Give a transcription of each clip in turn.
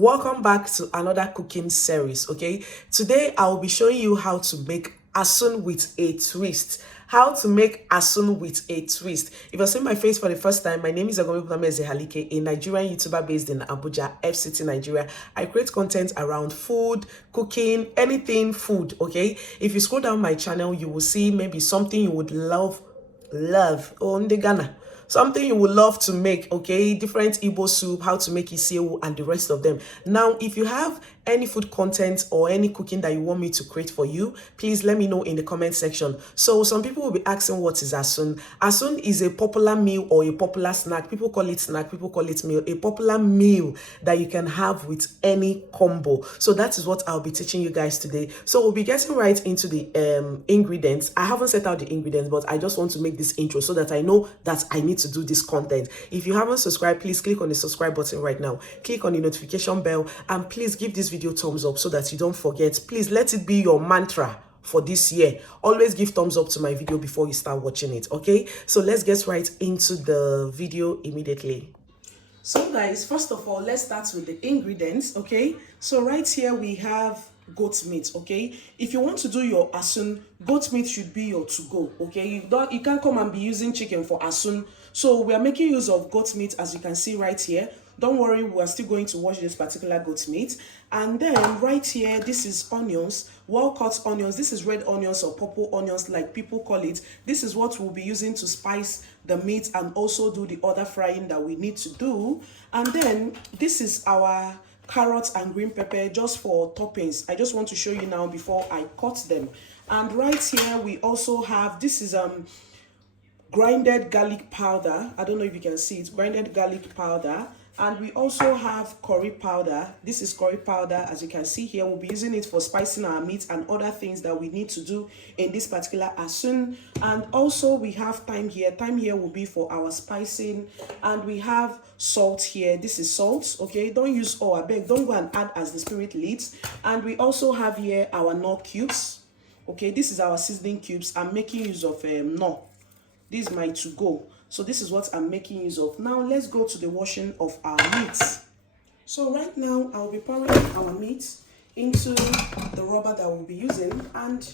Welcome back to another cooking series. Okay, today I will be showing you how to make asun with a twist. How to make asun with a twist. If you're seeing my face for the first time, my name is OGOM'S, a Nigerian YouTuber based in Abuja, FCT, Nigeria. I create content around food, cooking, anything food. Okay, if you scroll down my channel, you will see maybe something you would love Ghana, something you would love to make. Okay, different Igbo soup, how to make isewu, and the rest of them. Now, if you have any food content or any cooking that you want me to create for you, please let me know in the comment section. So some people will be asking, what is asun? Asun is a popular meal or a popular snack. People call it snack, people call it meal. A popular meal that you can have with any combo. So that is what I'll be teaching you guys today. So we'll be getting right into the ingredients. I haven't set out the ingredients, but I just want to make this intro so that I know that I need to do this content. If you haven't subscribed, please click on the subscribe button right now. Click on the notification bell and please give this video thumbs up so that you don't forget. Please let it be your mantra for this year. Always give thumbs up to my video before you start watching it. Okay, so let's get right into the video immediately. So guys, first of all, let's start with the ingredients. Okay, so right here we have goat meat. Okay, if you want to do your asun, goat meat should be your to-go. Okay, you can't come and be using chicken for asun. So we are making use of goat meat, as you can see right here. Don't worry, we are still going to wash this particular goat meat. And then right here, this is onions, well-cut onions. This is red onions or purple onions, like people call it. This is what we'll be using to spice the meat and also do the other frying that we need to do. And then this is our carrots and green pepper just for toppings. I just want to show you now before I cut them. And right here, we also have, this is grinded garlic powder. I don't know if you can see it, grinded garlic powder. And we also have curry powder. This is curry powder, as you can see here. We'll be using it for spicing our meat and other things that we need to do in this particular asun. And also we have thyme here. Thyme here will be for our spicing. And we have salt here. This is salt, okay? Don't use all, I beg. Don't go and add as the spirit leads. And we also have here our knorr cubes. Okay, this is our seasoning cubes. I'm making use of knorr. This is my to-go. So this is what I'm making use of. Now let's go to the washing of our meat. So right now I'll be pouring our meat into the rubber that we'll be using, and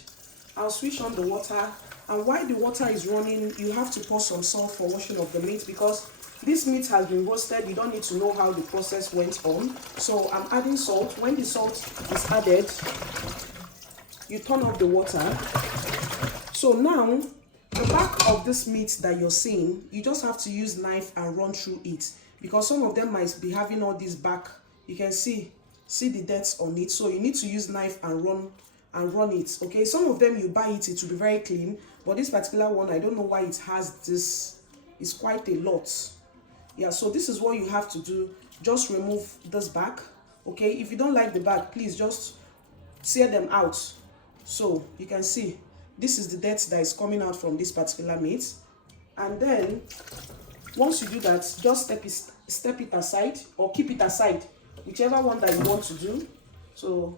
I'll switch on the water. And while the water is running, you have to pour some salt for washing of the meat, because this meat has been roasted. You don't need to know how the process went on. So I'm adding salt. When the salt is added, you turn off the water. So now, the back of this meat that you're seeing, you just have to use knife and run through it, because some of them might be having all this back. You can see the dents on it. So you need to use knife and run it. Okay, some of them you buy it will be very clean, but this particular one, I don't know why it has this. It's quite a lot. Yeah, so this is what you have to do. Just remove this back. Okay, if you don't like the back, please just tear them out. So you can see this is the dirt that is coming out from this particular meat. And then once you do that, just step it aside, or keep it aside, whichever one that you want to do. So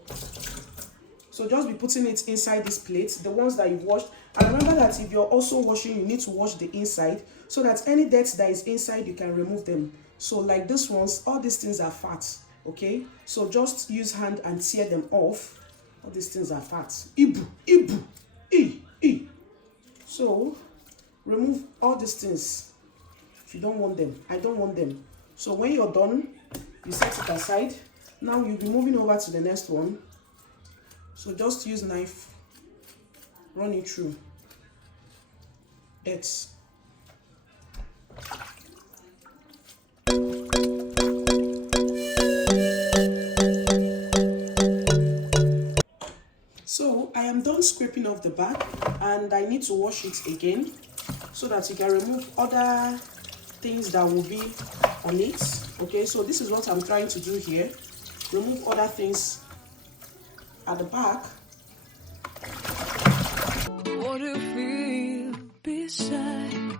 just be putting it inside this plate, the ones that you've washed. And remember that if you're also washing, you need to wash the inside, so that any dirt that is inside, you can remove them. So like this ones, all these things are fat. Okay, so just use hand and tear them off. All these things are fat. Ibu. So remove all these things if you don't want them. I don't want them. So when you're done, you set it aside. Now you'll be moving over to the next one. So just use knife, run it through it. So I am done scraping off the back, and I need to wash it again so that you can remove other things that will be on it. Okay, so this is what I'm trying to do here. Remove other things at the back. What do you feel beside?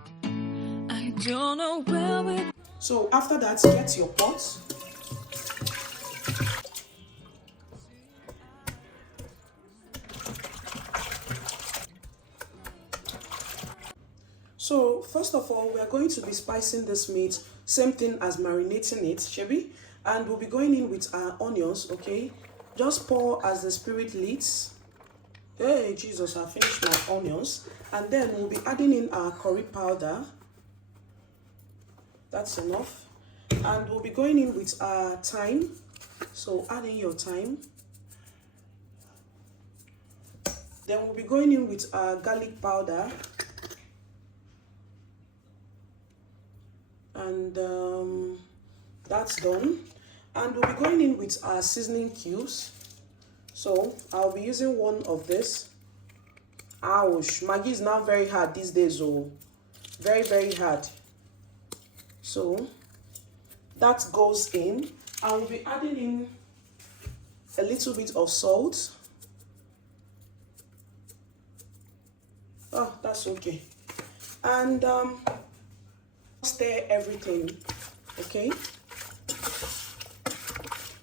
I don't know where we... So after that, get your pot. So first of all, we are going to be spicing this meat, same thing as marinating it, Shebi. And we'll be going in with our onions, okay? Just pour as the spirit leads. Hey, Jesus, I finished my onions. And then we'll be adding in our curry powder. That's enough. And we'll be going in with our thyme. So add in your thyme. Then we'll be going in with our garlic powder. And that's done. And we'll be going in with our seasoning cubes. So I'll be using one of this. Ouch, Maggi is now very hard these days, oh, very, very hard. So that goes in. I will be adding in a little bit of salt. Oh, that's okay. And stir everything, okay?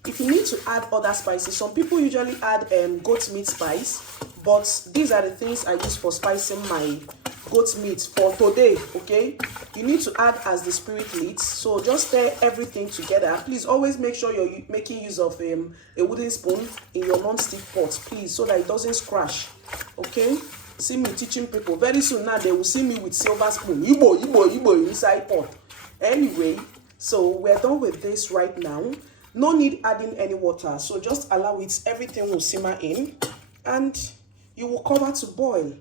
If you need to add other spices, some people usually add goat meat spice, but these are the things I use for spicing my goat meat for today, okay? You need to add as the spirit leads. So just stir everything together. Please always make sure you're making use of a wooden spoon in your non-stick pot, please, so that it doesn't scratch, okay? See me teaching people. Very soon now they will see me with silver spoon. Yibo inside pot. Anyway, so we're done with this right now. No need adding any water. So just allow it. Everything will simmer in. And you will cover to boil.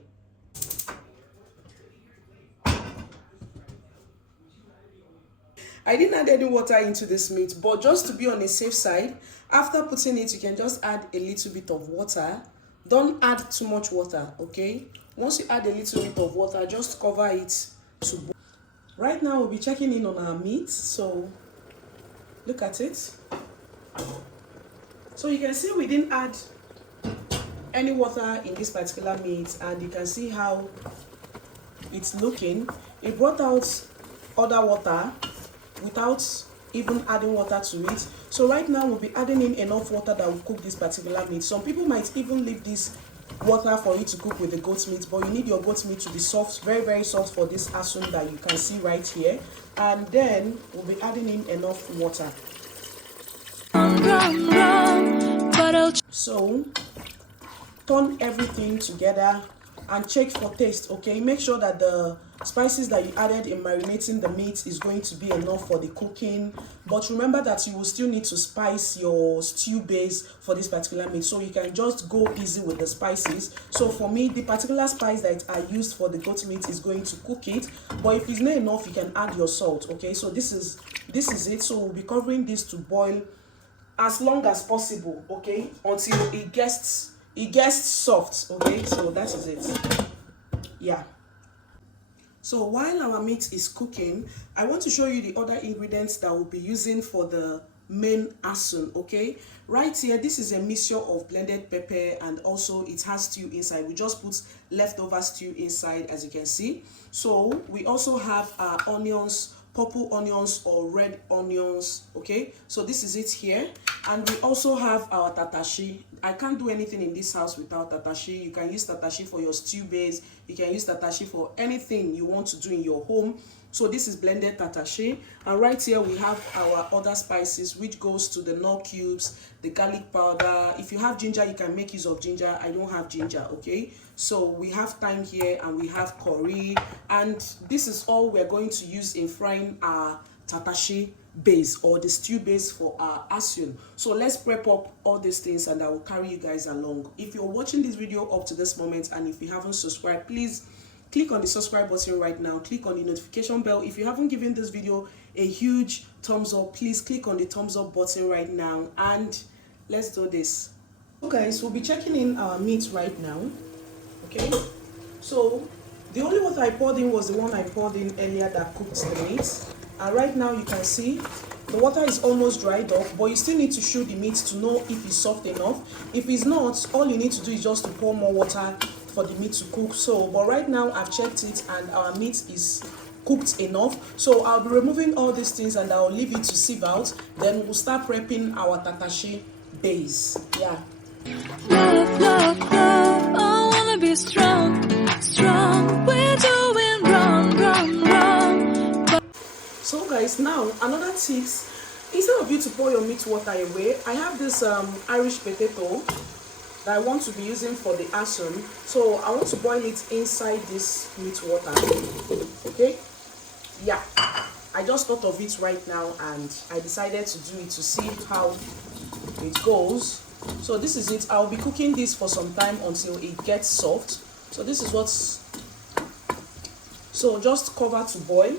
I didn't add any water into this meat, but just to be on a safe side, after putting it, you can just add a little bit of water. Don't add too much water, okay? Once you add a little bit of water, just cover it to boil. Right now, we'll be checking in on our meat. So look at it. So you can see we didn't add any water in this particular meat, and you can see how it's looking. It brought out other water without even adding water to it. So right now we'll be adding in enough water that will cook this particular meat. Some people might even leave this water for you to cook with the goat meat, but you need your goat meat to be soft, very, very soft for this asun that you can see right here. And then we'll be adding in enough water. So turn everything together and check for taste, okay? Make sure that the spices that you added in marinating the meat is going to be enough for the cooking. But remember that you will still need to spice your stew base for this particular meat, so you can just go easy with the spices. So for me, the particular spice that I used for the goat meat is going to cook it, but if it's not enough, you can add your salt, okay? So this is it. So we'll be covering this to boil as long as possible, okay, until it gets soft, okay? So that is it. Yeah. So while our meat is cooking, I want to show you the other ingredients that we'll be using for the main asun, okay? Right here, this is a mixture of blended pepper, and also it has stew inside. We just put leftover stew inside, as you can see. So we also have our onions, purple onions or red onions, okay? So this is it here. And we also have our tatashi. I can't do anything in this house without tatashi. You can use tatashi for your stew base. You can use tatashi for anything you want to do in your home. So this is blended tatashi. And right here we have our other spices, which goes to the knorr cubes, the garlic powder. If you have ginger, you can make use of ginger. I don't have ginger, okay? So we have thyme here, and we have curry. And this is all we're going to use in frying our tatashi base, or the stew base for our asun. So let's prep up all these things, and I will carry you guys along. If you're watching this video up to this moment, and if you haven't subscribed, please click on the subscribe button right now. Click on the notification bell. If you haven't given this video a huge thumbs up, please click on the thumbs up button right now, and let's do this. Okay, so we'll be checking in our meat right now, okay? So the only water I poured in was the one I poured in earlier that cooked the meat. And right now you can see the water is almost dried up, but you still need to show the meat to know if it's soft enough. If it's not, all you need to do is just to pour more water for the meat to cook. So, but right now I've checked it, and our meat is cooked enough. So I'll be removing all these things, and I'll leave it to sieve out. Then we'll start prepping our tatashi base. Yeah. Love, love, love, I wanna be strong, strong. We're doing wrong, wrong, wrong. So guys, now another tips Instead of you to pour your meat water away, I have this Irish potato that I want to be using for the asun. So I want to boil it inside this meat water. Okay? Yeah. I just thought of it right now and I decided to do it to see how it goes. So this is it. I'll be cooking this for some time until it gets soft. So this is what's... So just cover to boil.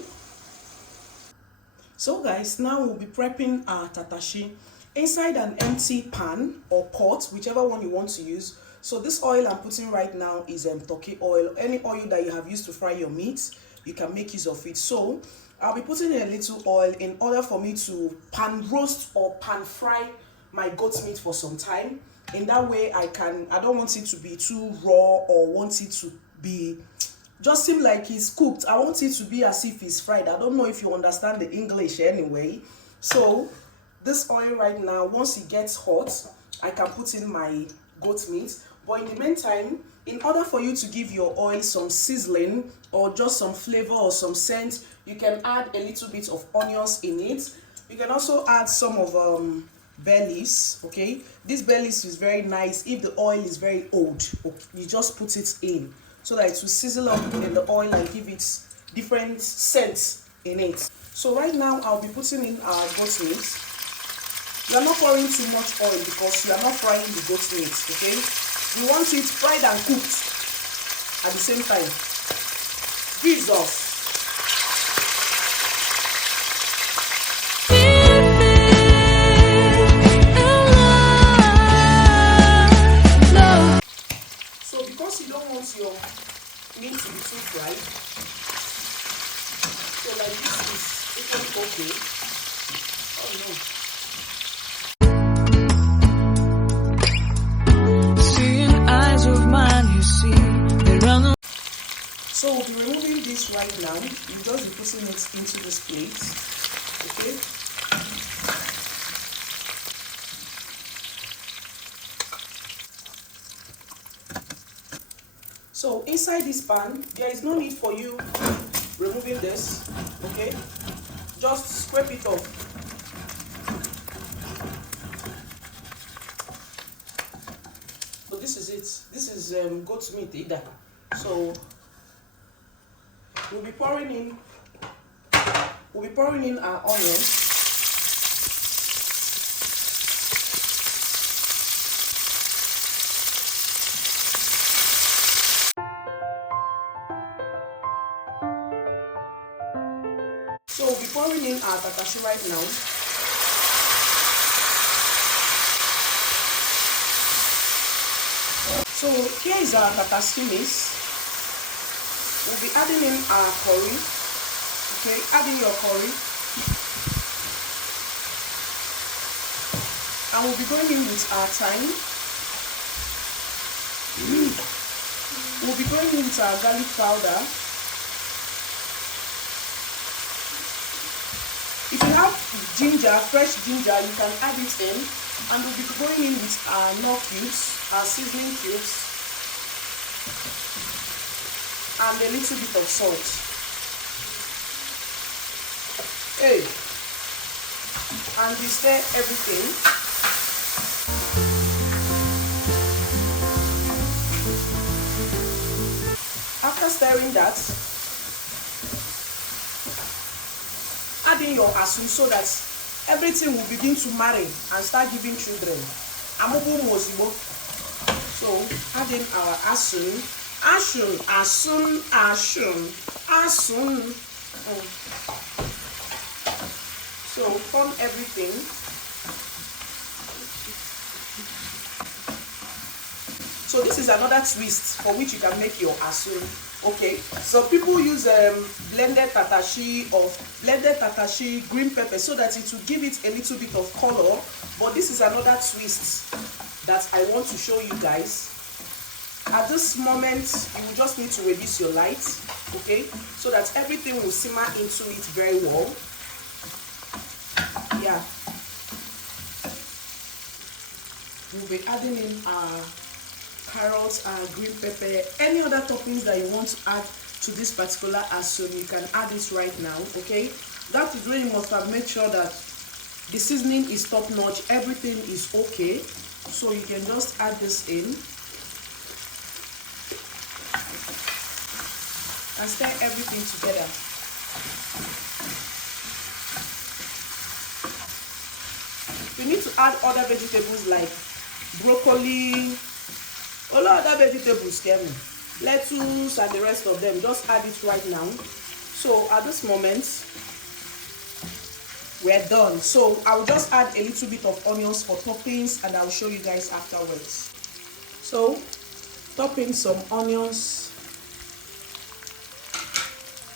So guys, now we'll be prepping our tatashi inside an empty pan or pot, whichever one you want to use. So this oil I'm putting right now is turkey oil. Any oil that you have used to fry your meat, you can make use of it. So I'll be putting in a little oil in order for me to pan roast or pan fry my goat meat for some time. In that way I don't want it to be too raw or want it to be just seem like it's cooked. I want it to be as if it's fried. I don't know if you understand the English anyway. So this oil right now, once it gets hot, I can put in my goat meat. But in the meantime, in order for you to give your oil some sizzling or just some flavor or some scent, you can add a little bit of onions in it. You can also add some of bay leaves. Okay, this bay leaves is very nice if the oil is very old. You just put it in so that it will sizzle up in the oil and give it different scents in it. So right now I'll be putting in our goat meat. You are not pouring too much oil because you are not frying the goat meat, okay? You want it fried and cooked at the same time. Jesus! So because you don't want your meat to be too fried, so like this is equally okay. Oh no. Seeing eyes of mine, you see, they run. So we'll be removing this right now. You'll just be putting it into this plate. Okay. So inside this pan, there is no need for you removing this, okay? Just scrape it off. So this is it. This is goat meat either. So we'll be pouring in our onions. So we'll be pouring in our tatashi right now. So here is our tatashi mix. We'll be adding in our curry. Okay, add in your curry. And we'll be going in with our thyme. We'll be going in with our garlic powder. If you have ginger, fresh ginger, you can add it in. And we'll be going in with our knorr cubes, our seasoning cubes, and a little bit of salt. Hey, and we stir everything. After stirring that, add in your asun so that everything will begin to marry and start giving children. So add in our asun. So form everything. So this is another twist for which you can make your asun. Okay, so people use blended tatashi or blended tatashi green pepper so that it will give it a little bit of color. But this is another twist that I want to show you guys. At this moment, you will just need to reduce your light, okay, so that everything will simmer into it very well. Yeah. We'll be adding in our carrots, green pepper, any other toppings that you want to add to this particular asun, you can add it right now, okay? That is when you must have made sure that The seasoning is top notch. Everything is okay. So you can just add this in and stir everything together. You need to add other vegetables like broccoli, all other vegetables, lettuce and the rest of them. Just add it right now. So at this moment, we're done. So I'll just add a little bit of onions for toppings and I'll show you guys afterwards. So top in some onions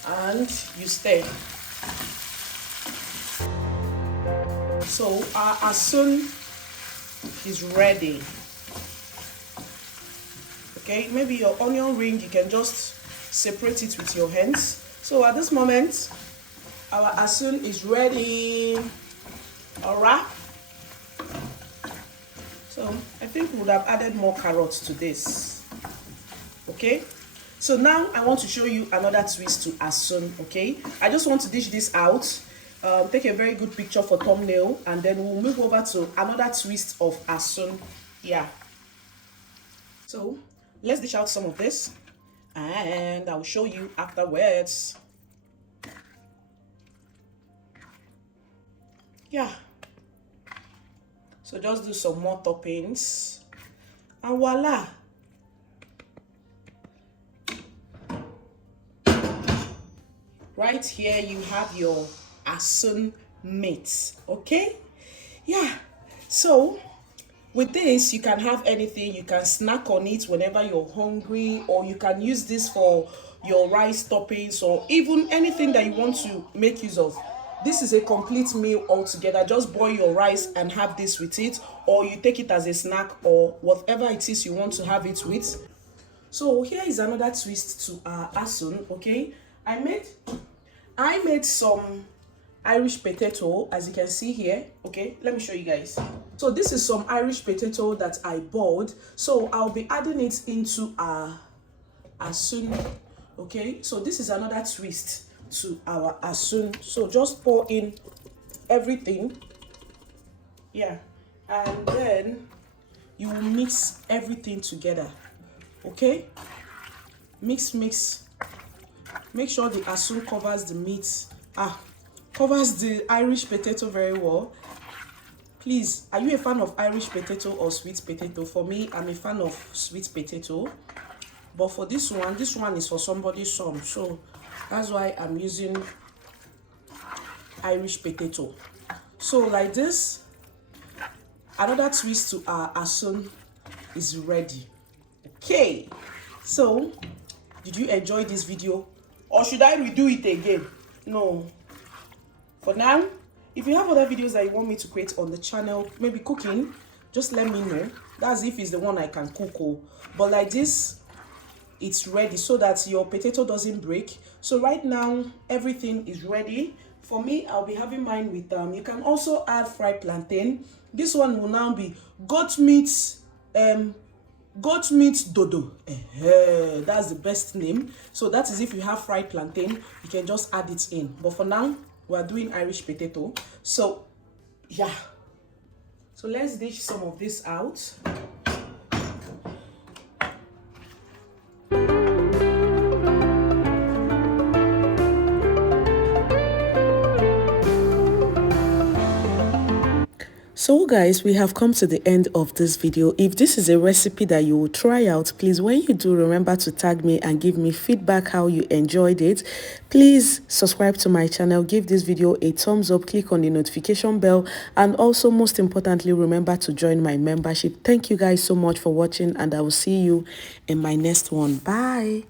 and you stir. So our asun is ready. Okay, maybe your onion ring, you can just separate it with your hands. So at this moment, our asun is ready. Alright. So I think we would have added more carrots to this. Okay. So now I want to show you another twist to asun. Okay. I just want to dish this out. Take a very good picture for thumbnail, and then we'll move over to another twist of asun. Yeah. So let's dish out some of this, and I'll show you afterwards. Yeah. So just do some more toppings, and voila. Right here you have your asun meat. Okay. Yeah. So with this, you can have anything. You can snack on it whenever you're hungry, or you can use this for your rice toppings, or even anything that you want to make use of. This is a complete meal altogether. Just boil your rice and have this with it, or you take it as a snack, or whatever it is you want to have it with. So here is another twist to our asun. Okay, I made some Irish potato, as you can see here. Okay, let me show you guys. So this is some Irish potato that I boiled. So I'll be adding it into our asun. Okay, so this is another twist to our asun. So just pour in everything. Yeah, and then you will mix everything together. Okay, mix. Make sure the asun covers the meat. Covers the Irish potato very well. Please, are you a fan of Irish potato or sweet potato? For me, I'm a fan of sweet potato. But for this one is for somebody's son. So that's why I'm using Irish potato. So like this, another twist to our asun is ready. Okay. So, did you enjoy this video? Or should I redo it again? No. For now, if you have other videos that you want me to create on the channel, maybe cooking, just let me know. That's if it's the one I can cook. But like this, it's ready so that your potato doesn't break. So right now, everything is ready. For me, I'll be having mine with you can also add fried plantain. This one will now be goat meat dodo. That's the best name. So that is if you have fried plantain, you can just add it in. But for now, we are doing Irish potato. So yeah, so let's dish some of this out. So guys, we have come to the end of this video. If this is a recipe that you will try out, please, when you do, remember to tag me and give me feedback how you enjoyed it. Please subscribe to my channel, give this video a thumbs up, click on the notification bell, and also most importantly, remember to join my membership. Thank you guys so much for watching, and I will see you in my next one. Bye.